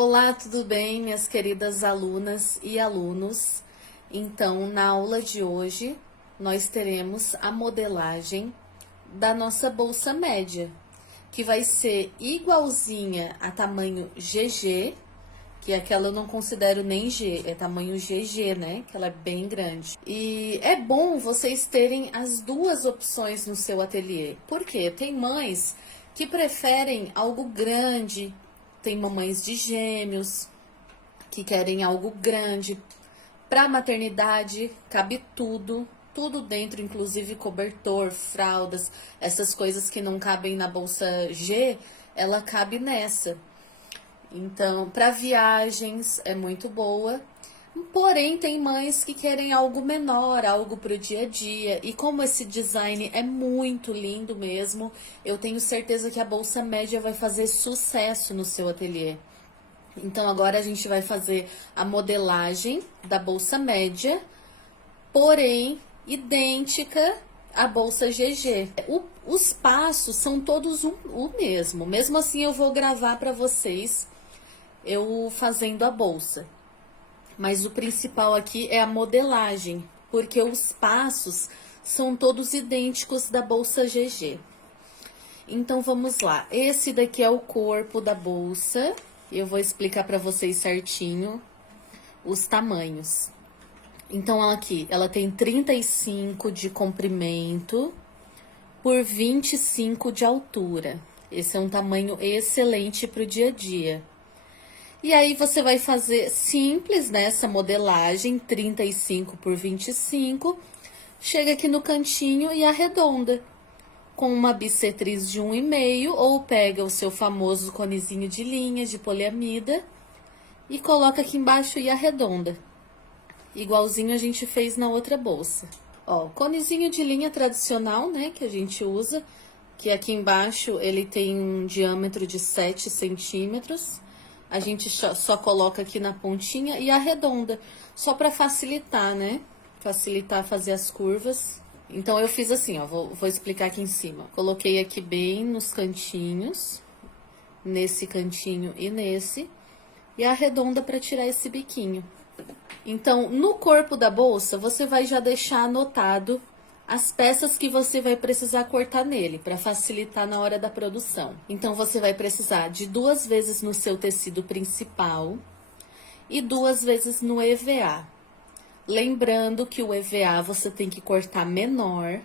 Olá, tudo bem, minhas queridas alunas e alunos? Então, na aula de hoje, nós teremos a modelagem da nossa bolsa média, que vai ser igualzinha a tamanho GG, que aquela eu não considero nem G, é tamanho GG, né? Que ela é bem grande. E é bom vocês terem as duas opções no seu ateliê. Por quê? Tem mães que preferem algo grande, tem mamães de gêmeos que querem algo grande. Para maternidade, cabe tudo, tudo dentro, inclusive cobertor, fraldas, essas coisas que não cabem na bolsa G, ela cabe nessa. Então, para viagens é muito boa. Porém, tem mães que querem algo menor, algo para o dia a dia. E como esse design é muito lindo mesmo, eu tenho certeza que a bolsa média vai fazer sucesso no seu ateliê. Então, agora a gente vai fazer a modelagem da bolsa média, porém idêntica à bolsa GG. Os passos são todos o mesmo. Mesmo assim, eu vou gravar para vocês eu fazendo a bolsa. Mas o principal aqui é a modelagem, porque os passos são todos idênticos da bolsa GG. Então, vamos lá. Esse daqui é o corpo da bolsa. Eu vou explicar para vocês certinho os tamanhos. Então, aqui, ela tem 35 de comprimento por 25 de altura. Esse é um tamanho excelente para o dia a dia. E aí, você vai fazer simples nessa modelagem, 35 por 25. Chega aqui no cantinho e arredonda com uma bissetriz de 1,5, ou pega o seu famoso conezinho de linha de poliamida e coloca aqui embaixo e arredonda. Igualzinho a gente fez na outra bolsa. Ó, o conezinho de linha tradicional, né, que a gente usa, que aqui embaixo ele tem um diâmetro de 7 centímetros. A gente só coloca aqui na pontinha e arredonda, só para facilitar, né? Facilitar fazer as curvas. Então, eu fiz assim, ó, vou explicar aqui em cima. Coloquei aqui bem nos cantinhos, nesse cantinho e nesse, e arredonda para tirar esse biquinho. Então, no corpo da bolsa, você vai já deixar anotado as peças que você vai precisar cortar nele, para facilitar na hora da produção. Então, você vai precisar de 2 vezes no seu tecido principal e 2 vezes no EVA. Lembrando que o EVA você tem que cortar menor,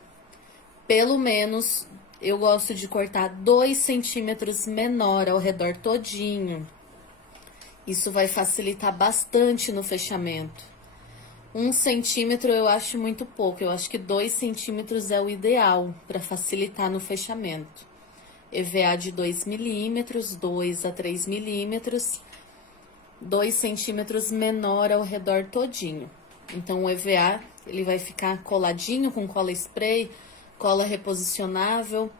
pelo menos eu gosto de cortar 2 centímetros menor ao redor todinho. Isso vai facilitar bastante no fechamento. 1 centímetro eu acho muito pouco, eu acho que 2 centímetros é o ideal para facilitar no fechamento. EVA de 2 milímetros, 2 a 3 milímetros, 2 centímetros menor ao redor todinho. Então, o EVA, ele vai ficar coladinho com cola spray, cola reposicionável.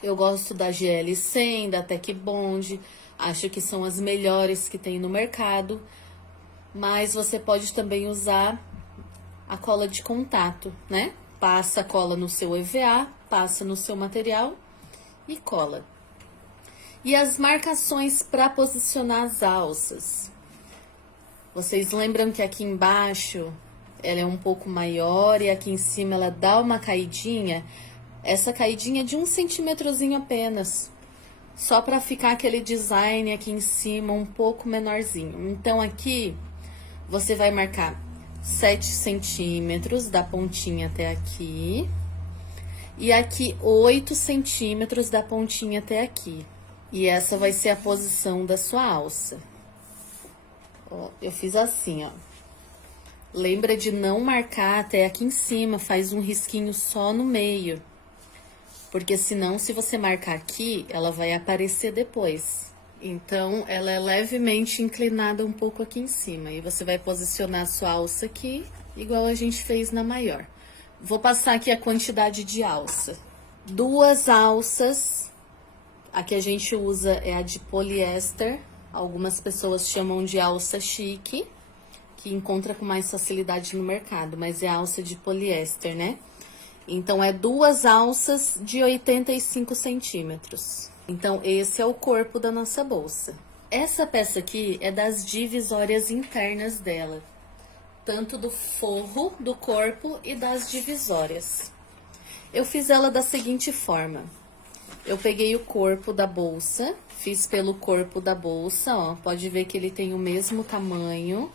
Eu gosto da GL100, da Tech Bond, acho que são as melhores que tem no mercado. Mas você pode também usar a cola de contato, né? Passa a cola no seu EVA, passa no seu material e cola. E as marcações para posicionar as alças. Vocês lembram que aqui embaixo ela é um pouco maior e aqui em cima ela dá uma caidinha? Essa caidinha é de 1 centímetrozinho apenas. Só para ficar aquele design aqui em cima um pouco menorzinho. Então, aqui você vai marcar 7 centímetros da pontinha até aqui. E aqui 8 centímetros da pontinha até aqui. E essa vai ser a posição da sua alça. Ó, eu fiz assim, ó. Lembra de não marcar até aqui em cima, faz um risquinho só no meio. Porque senão, se você marcar aqui, ela vai aparecer depois. Então, ela é levemente inclinada um pouco aqui em cima. E você vai posicionar a sua alça aqui, igual a gente fez na maior. Vou passar aqui a quantidade de alça. 2 alças. A que a gente usa é a de poliéster. Algumas pessoas chamam de alça chique, que encontra com mais facilidade no mercado. Mas é alça de poliéster, né? Então, é 2 alças de 85 centímetros. Então, esse é o corpo da nossa bolsa. Essa peça aqui é das divisórias internas dela, tanto do forro do corpo e das divisórias. Eu fiz ela da seguinte forma: eu peguei o corpo da bolsa, fiz pelo corpo da bolsa, ó, pode ver que ele tem o mesmo tamanho,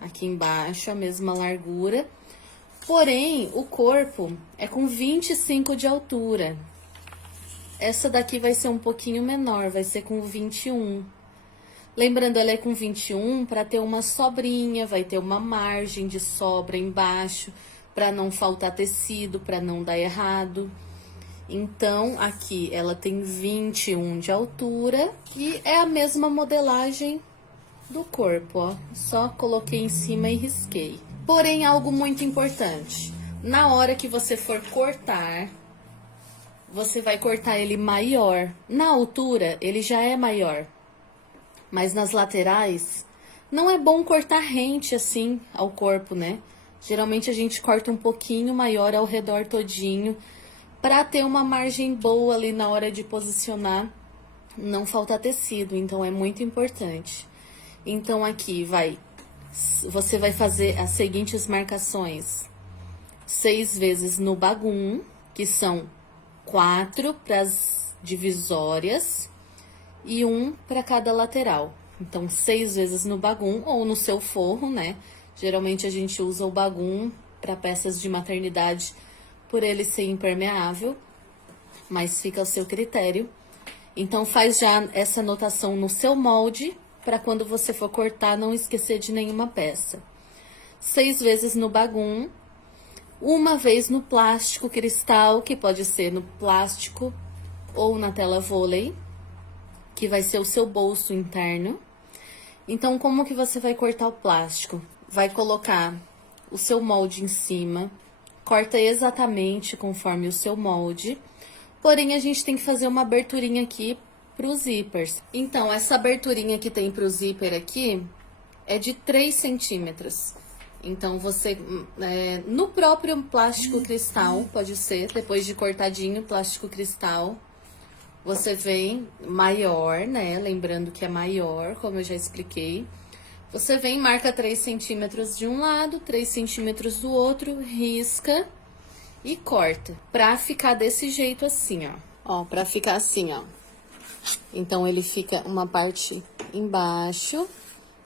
aqui embaixo, a mesma largura, porém, o corpo é com 25 de altura. Essa daqui vai ser um pouquinho menor, vai ser com 21. Lembrando, ela é com 21 para ter uma sobrinha, vai ter uma margem de sobra embaixo, para não faltar tecido, para não dar errado. Então, aqui ela tem 21 de altura e é a mesma modelagem do corpo, ó. Só coloquei em cima e risquei. Porém, algo muito importante. Na hora que você for cortar, você vai cortar ele maior. Na altura, ele já é maior. Mas nas laterais, não é bom cortar rente assim ao corpo, né? Geralmente a gente corta um pouquinho maior ao redor todinho, para ter uma margem boa ali na hora de posicionar, não faltar tecido, então é muito importante. Então aqui você vai fazer as seguintes marcações: 6 vezes no bagum, que são 4 para as divisórias e 1 para cada lateral. Então 6 vezes no bagum ou no seu forro, né? Geralmente a gente usa o bagum para peças de maternidade, por ele ser impermeável, mas fica ao seu critério. Então, faz já essa anotação no seu molde, para quando você for cortar, não esquecer de nenhuma peça. 6 vezes no bagum, 1 vez no plástico cristal, que pode ser no plástico ou na tela vôlei, que vai ser o seu bolso interno. Então, como que você vai cortar o plástico? Vai colocar o seu molde em cima, corta exatamente conforme o seu molde, porém a gente tem que fazer uma aberturinha aqui para os zippers. Então, essa aberturinha que tem para o zíper aqui é de 3 centímetros. Então, você, no próprio plástico cristal, pode ser, depois de cortadinho, plástico cristal, você vem maior, né? Lembrando que é maior, como eu já expliquei. Você vem, marca 3 centímetros de um lado, 3 centímetros do outro, risca e corta. Pra ficar desse jeito assim, ó. Ó, pra ficar assim, ó. Então, ele fica uma parte embaixo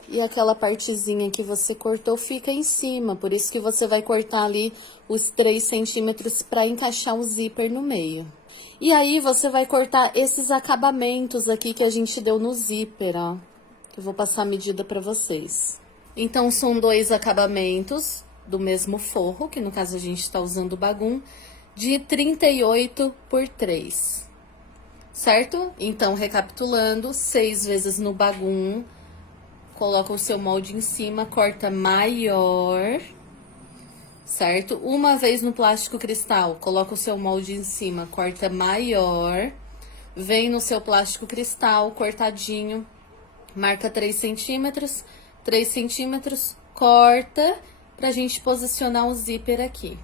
e aquela partezinha que você cortou fica em cima. Por isso que você vai cortar ali os 3 centímetros pra encaixar o zíper no meio. E aí, você vai cortar esses acabamentos aqui que a gente deu no zíper, ó. Eu vou passar a medida para vocês. Então, são 2 acabamentos do mesmo forro, que no caso a gente está usando o bagum, de 38 por 3, certo? Então, recapitulando, 6 vezes no bagum, coloca o seu molde em cima, corta maior, certo? 1 vez no plástico cristal, coloca o seu molde em cima, corta maior, vem no seu plástico cristal, cortadinho, marca 3 centímetros, 3 centímetros, corta pra gente posicionar o zíper aqui.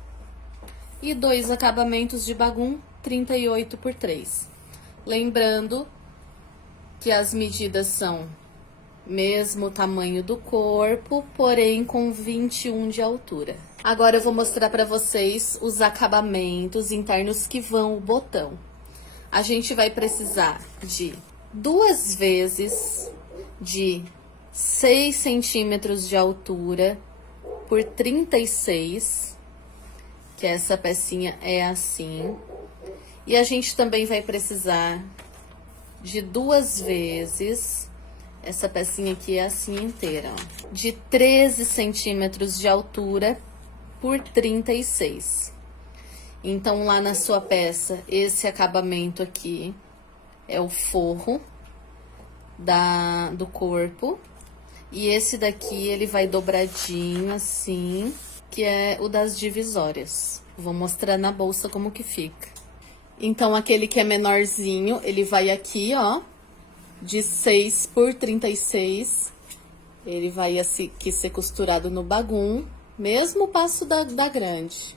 E 2 acabamentos de bagum, 38 por 3. Lembrando que as medidas são mesmo tamanho do corpo, porém com 21 de altura. Agora eu vou mostrar pra vocês os acabamentos internos que vão o botão. A gente vai precisar de 2 vezes de 6 centímetros de altura por 36, que essa pecinha é assim. E a gente também vai precisar de 2 vezes, essa pecinha aqui é assim inteira, ó, de 13 centímetros de altura por 36. Então, lá na sua peça, esse acabamento aqui é o forro do corpo. E esse daqui, ele vai dobradinho assim, que é o das divisórias. Vou mostrar na bolsa como que fica. Então, aquele que é menorzinho, ele vai aqui, ó, de 6 por 36. Ele vai aqui ser costurado no bagum, mesmo passo da grande.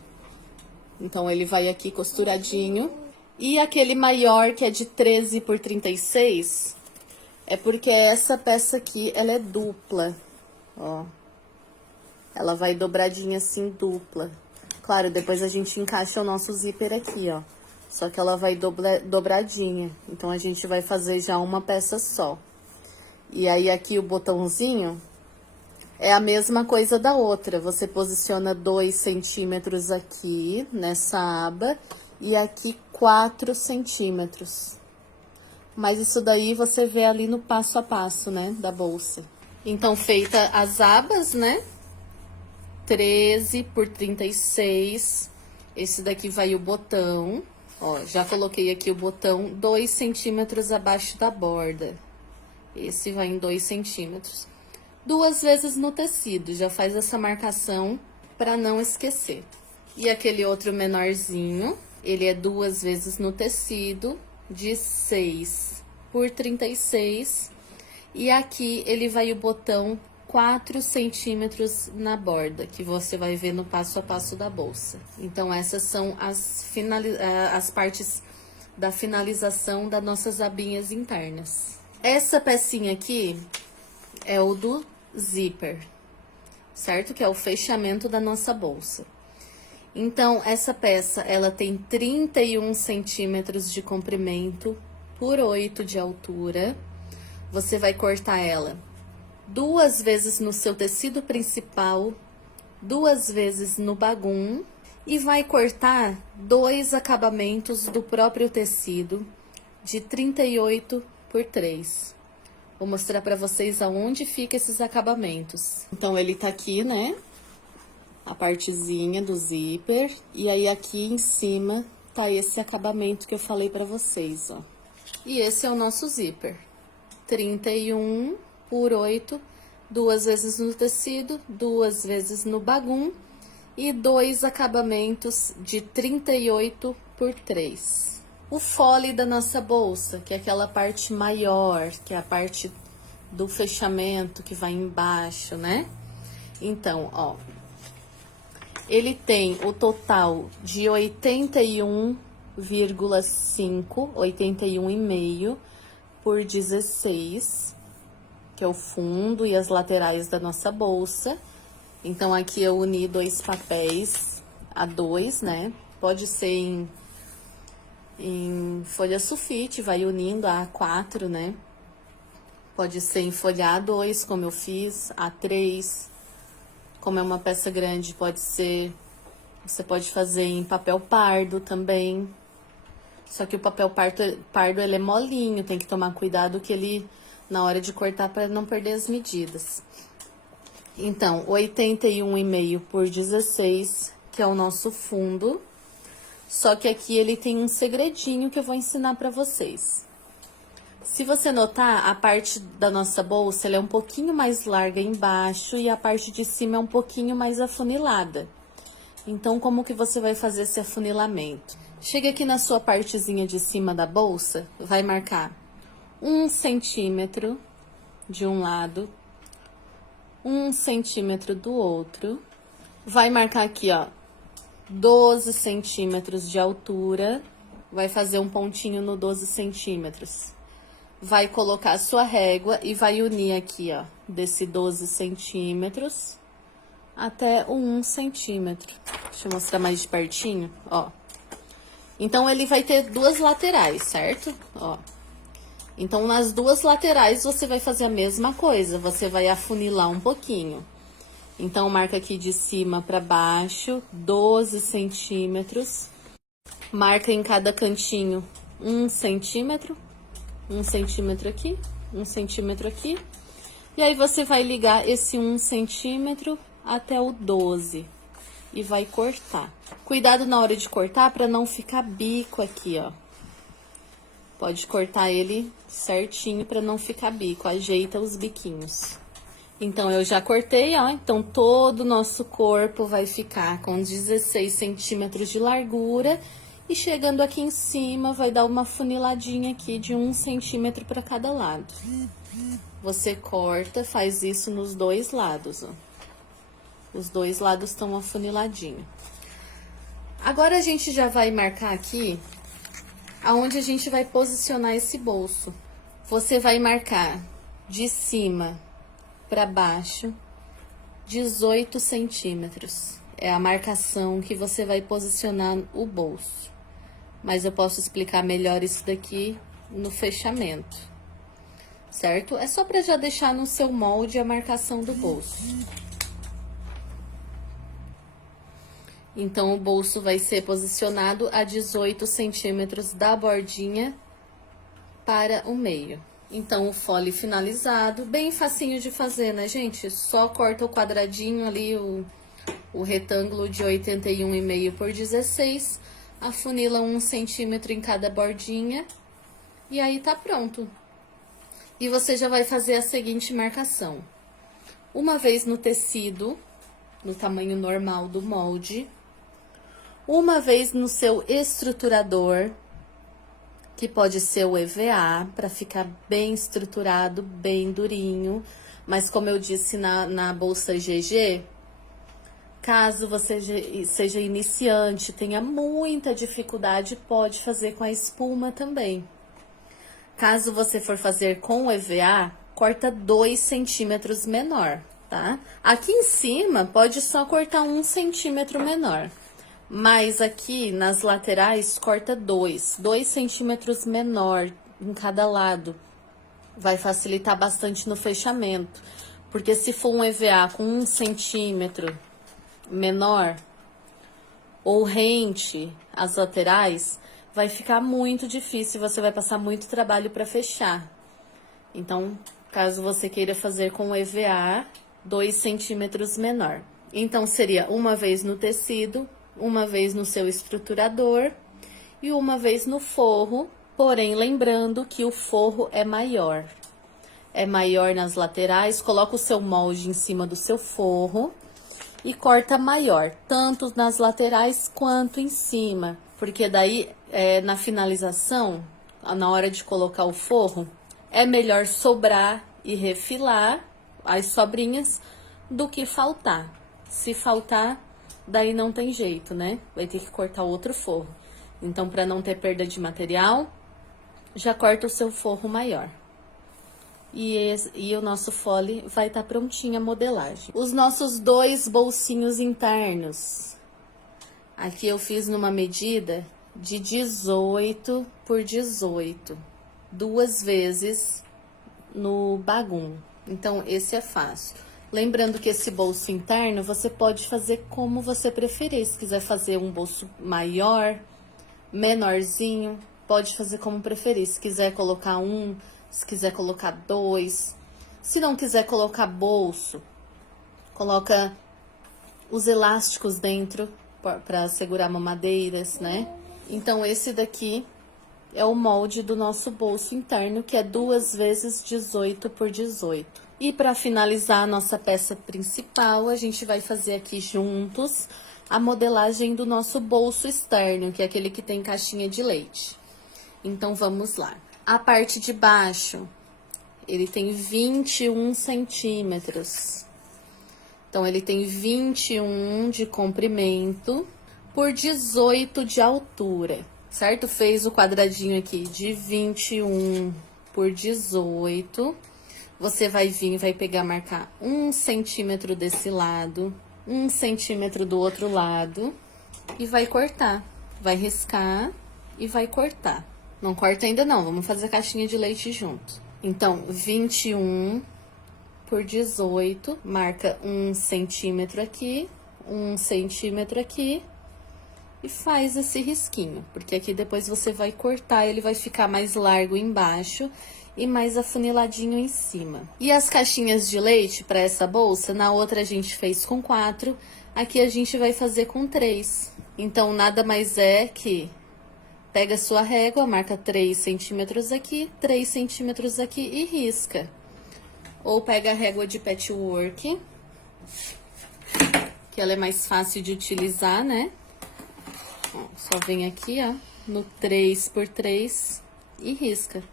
Então, ele vai aqui costuradinho. E aquele maior, que é de 13 por 36, É porque essa peça aqui, ela é dupla, ó. Ela vai dobradinha assim, dupla. Claro, depois a gente encaixa o nosso zíper aqui, ó. Só que ela vai dobradinha. Então, a gente vai fazer já uma peça só. E aí, aqui o botãozinho é a mesma coisa da outra. Você posiciona 2 centímetros aqui, nessa aba. E aqui 4 centímetros. Mas isso daí você vê ali no passo a passo, né, da bolsa. Então, feita as abas, né? 13 por 36. Esse daqui vai o botão. Ó, já coloquei aqui o botão 2 centímetros abaixo da borda. Esse vai em 2 centímetros. 2 vezes no tecido, já faz essa marcação para não esquecer. E aquele outro menorzinho, ele é 2 vezes no tecido, de 6 por 36. E aqui ele vai o botão 4 centímetros na borda, que você vai ver no passo a passo da bolsa. Então, essas são as partes da finalização das nossas abinhas internas. Essa pecinha aqui é o do zíper, certo? Que é o fechamento da nossa bolsa. Então, essa peça, ela tem 31 centímetros de comprimento por 8 de altura. Você vai cortar ela 2 vezes no seu tecido principal, 2 vezes no bagum e vai cortar 2 acabamentos do próprio tecido de 38 por 3. Vou mostrar pra vocês aonde fica esses acabamentos. Então, ele tá aqui, né? A partezinha do zíper. E aí, aqui em cima, tá esse acabamento que eu falei pra vocês, ó. E esse é o nosso zíper. 31 por 8, 2 vezes no tecido, 2 vezes no bagum. E 2 acabamentos de 38 por 3. O fole da nossa bolsa, que é aquela parte maior, que é a parte do fechamento que vai embaixo, né? Então, ó, ele tem o total de 81,5, 81,5 por 16, que é o fundo e as laterais da nossa bolsa. Então, aqui eu uni 2 papéis A2, né? Pode ser em folha sulfite, vai unindo a A4, né? Pode ser em folha A2, como eu fiz, A3. Como é uma peça grande, pode ser... Você pode fazer em papel pardo também. Só que o papel pardo ele é molinho, tem que tomar cuidado que ele, na hora de cortar, para não perder as medidas. Então, 81,5 por 16, que é o nosso fundo. Só que aqui ele tem um segredinho que eu vou ensinar pra vocês. Se você notar, a parte da nossa bolsa, ela é um pouquinho mais larga embaixo e a parte de cima é um pouquinho mais afunilada. Então, como que você vai fazer esse afunilamento? Chega aqui na sua partezinha de cima da bolsa, vai marcar 1 centímetro de um lado, 1 centímetro do outro. Vai marcar aqui, ó, 12 centímetros de altura, vai fazer um pontinho no 12 centímetros. Vai colocar a sua régua e vai unir aqui, ó, desse 12 centímetros até o 1 centímetro. Deixa eu mostrar mais de pertinho, ó. Então, ele vai ter 2 laterais, certo? Ó. Então, nas 2 laterais, você vai fazer a mesma coisa, você vai afunilar um pouquinho. Então, marca aqui de cima para baixo, 12 centímetros. Marca em cada cantinho 1 centímetro. 1 centímetro aqui, 1 centímetro aqui. E aí, você vai ligar esse 1 centímetro até o 12 e vai cortar. Cuidado na hora de cortar para não ficar bico aqui, ó. Pode cortar ele certinho para não ficar bico, ajeita os biquinhos. Então, eu já cortei, ó, então todo o nosso corpo vai ficar com 16 centímetros de largura e chegando aqui em cima vai dar uma funiladinha aqui de 1 centímetro para cada lado. Você corta, faz isso nos 2 lados, ó. Os 2 lados estão afuniladinhos. Agora, a gente já vai marcar aqui aonde a gente vai posicionar esse bolso. Você vai marcar de cima para baixo 18 centímetros. É a marcação que você vai posicionar o bolso. Mas eu posso explicar melhor isso daqui no fechamento, certo? É só para já deixar no seu molde a marcação do bolso. Então, o bolso vai ser posicionado a 18 centímetros da bordinha para o meio. Então, o fole finalizado, bem facinho de fazer, né, gente? Só corta o quadradinho ali, o retângulo de 81,5 por 16, afunila 1 centímetro em cada bordinha e aí tá pronto. E você já vai fazer a seguinte marcação. Uma vez no tecido, no tamanho normal do molde, uma vez no seu estruturador, que pode ser o EVA, para ficar bem estruturado, bem durinho. Mas como eu disse na bolsa GG, caso você seja iniciante, tenha muita dificuldade, pode fazer com a espuma também. Caso você for fazer com o EVA, corta 2 centímetros menor, tá? Aqui em cima, pode só cortar 1 centímetro menor. Mas aqui nas laterais, corta 2 centímetros menor em cada lado. Vai facilitar bastante no fechamento. Porque se for um EVA com 1 centímetro menor, ou rente as laterais, vai ficar muito difícil, você vai passar muito trabalho para fechar. Então, caso você queira fazer com o EVA, 2 centímetros menor. Então, seria uma vez no tecido, uma vez no seu estruturador e uma vez no forro, porém lembrando que o forro é maior. É maior nas laterais, coloca o seu molde em cima do seu forro e corta maior, tanto nas laterais quanto em cima, porque daí na finalização, na hora de colocar o forro, é melhor sobrar e refilar as sobrinhas do que faltar. Se faltar, daí não tem jeito, né? Vai ter que cortar outro forro. Então, para não ter perda de material, já corta o seu forro maior. E o nosso fole vai estar prontinho a modelagem. Os nossos 2 bolsinhos internos. Aqui eu fiz numa medida de 18 por 18. 2 vezes no bagum. Então, esse é fácil. Lembrando que esse bolso interno, você pode fazer como você preferir. Se quiser fazer um bolso maior, menorzinho, pode fazer como preferir. Se quiser colocar 1, se quiser colocar 2. Se não quiser colocar bolso, coloca os elásticos dentro para segurar mamadeiras, né? Então, esse daqui é o molde do nosso bolso interno, que é 2 vezes 18 por 18. E para finalizar a nossa peça principal, a gente vai fazer aqui juntos a modelagem do nosso bolso externo, que é aquele que tem caixinha de leite. Então, vamos lá. A parte de baixo, ele tem 21 centímetros. Então, ele tem 21 de comprimento por 18 de altura, certo? Fez o quadradinho aqui de 21 por 18. Você vai vir e vai pegar, marcar 1 centímetro desse lado, 1 centímetro do outro lado e vai cortar. Vai riscar e vai cortar. Não corta ainda não, vamos fazer a caixinha de leite junto. Então, 21 por 18, marca 1 centímetro aqui, 1 centímetro aqui e faz esse risquinho, porque aqui depois você vai cortar, ele vai ficar mais largo embaixo e mais afuniladinho em cima. E as caixinhas de leite para essa bolsa, na outra a gente fez com 4, aqui a gente vai fazer com 3. Então, nada mais é que pega a sua régua, marca 3 centímetros aqui, 3 centímetros aqui e risca. Ou pega a régua de patchwork, que ela é mais fácil de utilizar, né? Ó, só vem aqui, ó, no 3 por 3 e risca.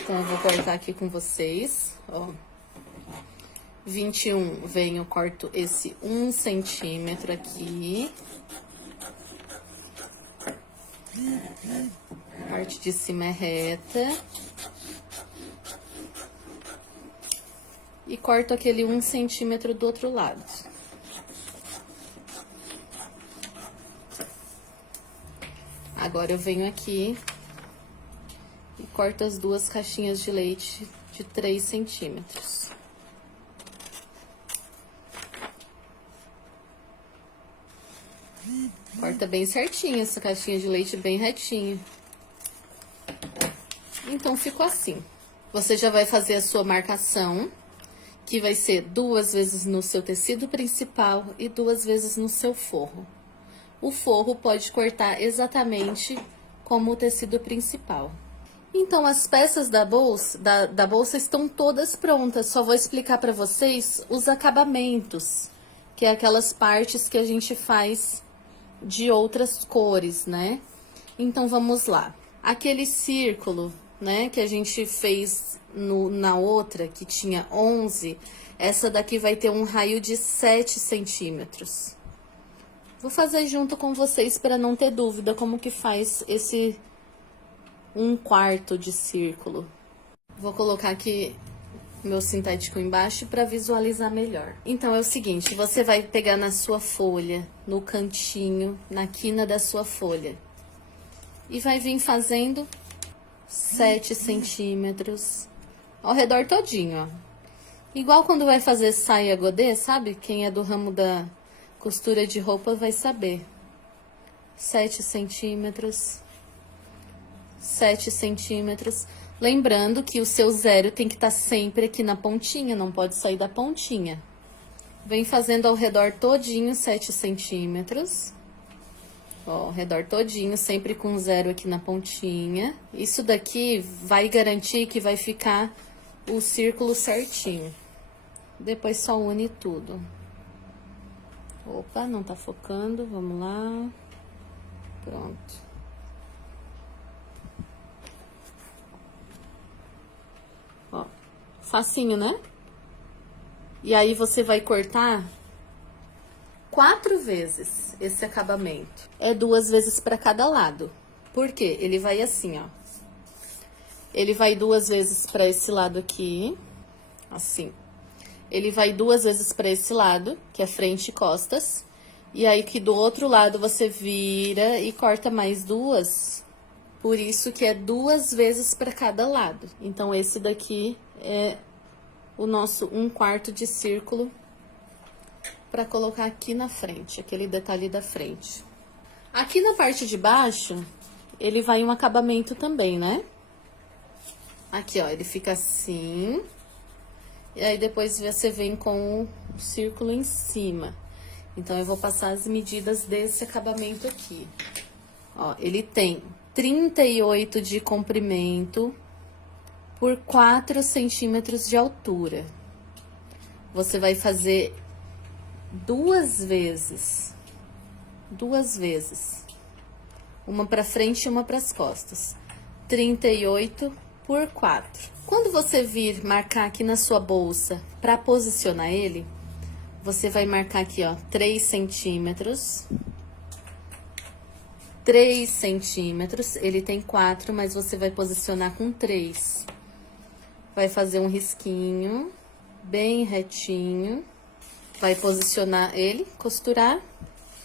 Então, eu vou cortar aqui com vocês, ó. 21, venho, corto esse 1 centímetro aqui. A parte de cima é reta. e corto aquele 1 centímetro do outro lado. Agora eu venho aqui e corto as duas caixinhas de leite de 3 centímetros. Corta bem certinho essa caixinha de leite, bem retinho. Então, ficou assim. Você já vai fazer a sua marcação, que vai ser 2 vezes no seu tecido principal e 2 vezes no seu forro. O forro pode cortar exatamente como o tecido principal. Então, as peças da bolsa estão todas prontas. Só vou explicar para vocês os acabamentos, que é aquelas partes que a gente faz de outras cores, né? Então, vamos lá. Aquele círculo, né, que a gente fez na outra, que tinha 11, essa daqui vai ter um raio de 7 centímetros. Vou fazer junto com vocês para não ter dúvida como que faz esse 1/4 de círculo. Vou colocar aqui meu sintético embaixo para visualizar melhor. Então, é o seguinte, você vai pegar na sua folha, no cantinho, na quina da sua folha, e vai vir fazendo 7 centímetros ao redor todinho, ó. Igual quando vai fazer saia godê, sabe? Quem é do ramo da costura de roupa vai saber. 7 centímetros, 7 centímetros. Lembrando que o seu zero tem que estar sempre aqui na pontinha, não pode sair da pontinha. Vem fazendo ao redor todinho 7 centímetros. Ó, ao redor todinho, sempre com zero aqui na pontinha. Isso daqui vai garantir que vai ficar o círculo certinho. Depois só une tudo. Opa, não tá focando, vamos lá. Pronto. Ó, facinho, né? E aí, você vai cortar 4 vezes esse acabamento. É 2 vezes para cada lado. Por quê? Ele vai assim, ó. Ele vai 2 vezes para esse lado aqui, assim. Ele vai 2 vezes para esse lado, que é frente e costas. E aí, que do outro lado, você vira e corta mais 2. Por isso que é 2 vezes para cada lado. Então, esse daqui é o nosso 1/4 de círculo para colocar aqui na frente, aquele detalhe da frente. Aqui na parte de baixo, ele vai um acabamento também, né? Aqui, ó, ele fica assim. E aí, depois você vem com o círculo em cima. Então, eu vou passar as medidas desse acabamento aqui. Ó, ele tem 38 de comprimento por 4 centímetros de altura. Você vai fazer 2 vezes. 2 vezes. Uma pra frente e uma pras costas. 38 por 4. Quando você vir marcar aqui na sua bolsa pra posicionar ele, você vai marcar aqui, ó, 3 centímetros. 3 centímetros, ele tem 4, mas você vai posicionar com 3. Vai fazer um risquinho, bem retinho. Vai posicionar ele, costurar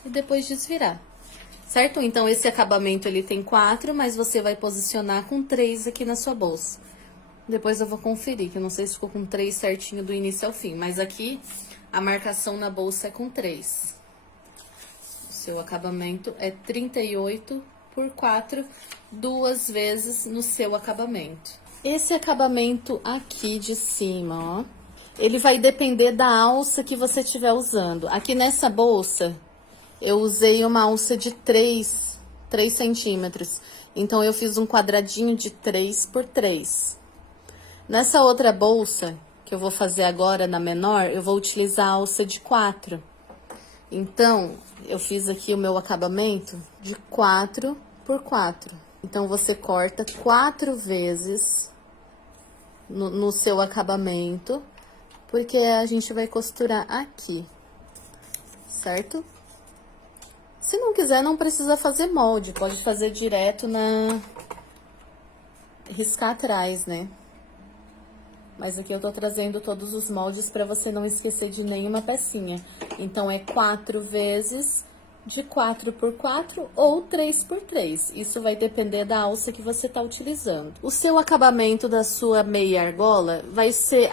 e depois desvirar. Certo? Então, esse acabamento, ele tem 4, mas você vai posicionar com 3 aqui na sua bolsa. Depois eu vou conferir, que eu não sei se ficou com 3 certinho do início ao fim. Mas aqui, a marcação na bolsa é com 3. O seu acabamento é 38 por 4, 2 vezes no seu acabamento. Esse acabamento aqui de cima, ó, ele vai depender da alça que você estiver usando. Aqui nessa bolsa, eu usei uma alça de 3 centímetros. Então, eu fiz um quadradinho de 3 por 3. Nessa outra bolsa, que eu vou fazer agora na menor, eu vou utilizar a alça de 4. Então, eu fiz aqui o meu acabamento de 4 por 4. Então, você corta 4 vezes no seu acabamento, porque a gente vai costurar aqui, certo? Se não quiser, não precisa fazer molde, pode fazer direto riscar atrás, né? Mas aqui eu tô trazendo todos os moldes para você não esquecer de nenhuma pecinha. Então, é 4 vezes de 4x4 ou 3x3. Isso vai depender da alça que você tá utilizando. O seu acabamento da sua meia argola vai ser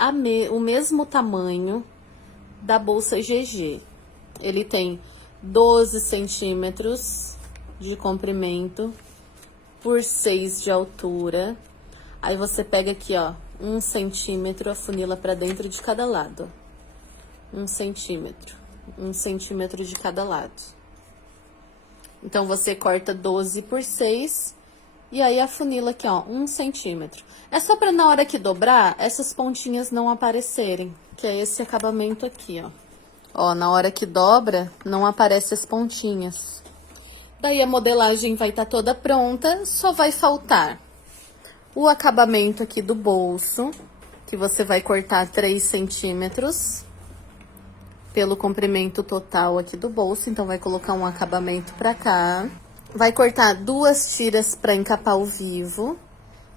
o mesmo tamanho da bolsa GG. Ele tem 12 centímetros de comprimento por 6 de altura. Aí você pega aqui, ó, 1 centímetro, afunila pra dentro de cada lado. 1 centímetro. 1 centímetro de cada lado. Então, você corta 12 por 6 e aí afunila aqui, ó, 1 centímetro. É só pra na hora que dobrar, essas pontinhas não aparecerem, que é esse acabamento aqui, ó. Ó, na hora que dobra, não aparecem as pontinhas. Daí a modelagem vai estar toda pronta, só vai faltar o acabamento aqui do bolso, que você vai cortar 3 centímetros pelo comprimento total aqui do bolso. Então, vai colocar um acabamento pra cá. Vai cortar 2 tiras pra encapar o vivo,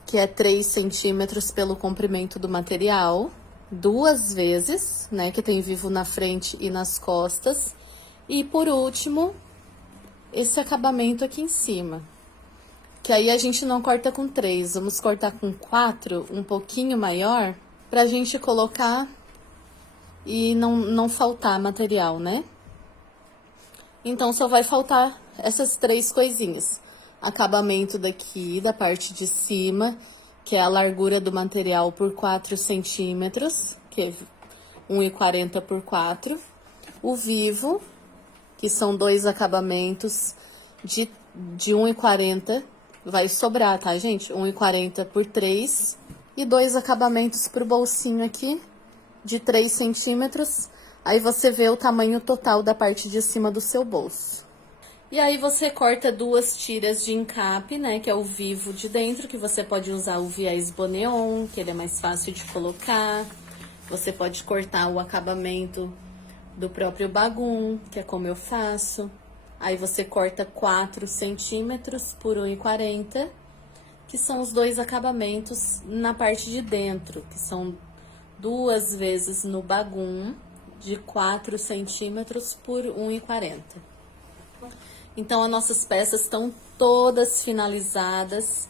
que é 3 centímetros pelo comprimento do material. 2 vezes, né, que tem vivo na frente e nas costas. E, por último, esse acabamento aqui em cima. Que aí a gente não corta com 3, vamos cortar com 4, um pouquinho maior, pra gente colocar e não faltar material, né? Então, só vai faltar essas 3 coisinhas. Acabamento daqui, da parte de cima, que é a largura do material por 4 centímetros, que é 1,40 por 4. O vivo, que são 2 acabamentos de 1,40. Vai sobrar, tá, gente? 1,40 por 3. E 2 acabamentos pro bolsinho aqui, de 3 centímetros. Aí você vê o tamanho total da parte de cima do seu bolso. E aí você corta 2 tiras de encape, né? Que é o vivo de dentro, que você pode usar o viés boneon, que ele é mais fácil de colocar. Você pode cortar o acabamento do próprio bagum, que é como eu faço. Aí você corta 4 centímetros por 1,40, que são os 2 acabamentos na parte de dentro, que são 2 vezes no bagum, de 4 centímetros por 1,40. Então, as nossas peças estão todas finalizadas.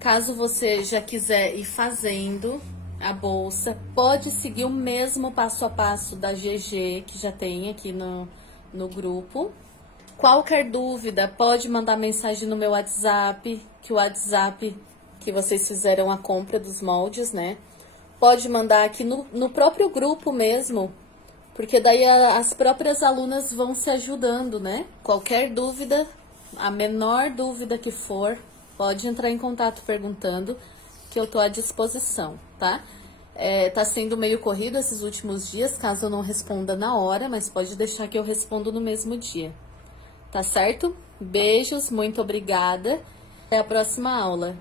Caso você já quiser ir fazendo a bolsa, pode seguir o mesmo passo a passo da GG, que já tem aqui no grupo. Qualquer dúvida, pode mandar mensagem no meu WhatsApp, que o WhatsApp que vocês fizeram a compra dos moldes, né? Pode mandar aqui no próprio grupo mesmo, porque daí as próprias alunas vão se ajudando, né? Qualquer dúvida, a menor dúvida que for, pode entrar em contato perguntando, que eu tô à disposição, tá? Tá sendo meio corrido esses últimos dias, caso eu não responda na hora, mas pode deixar que eu respondo no mesmo dia. Tá certo? Beijos, muito obrigada. Até a próxima aula.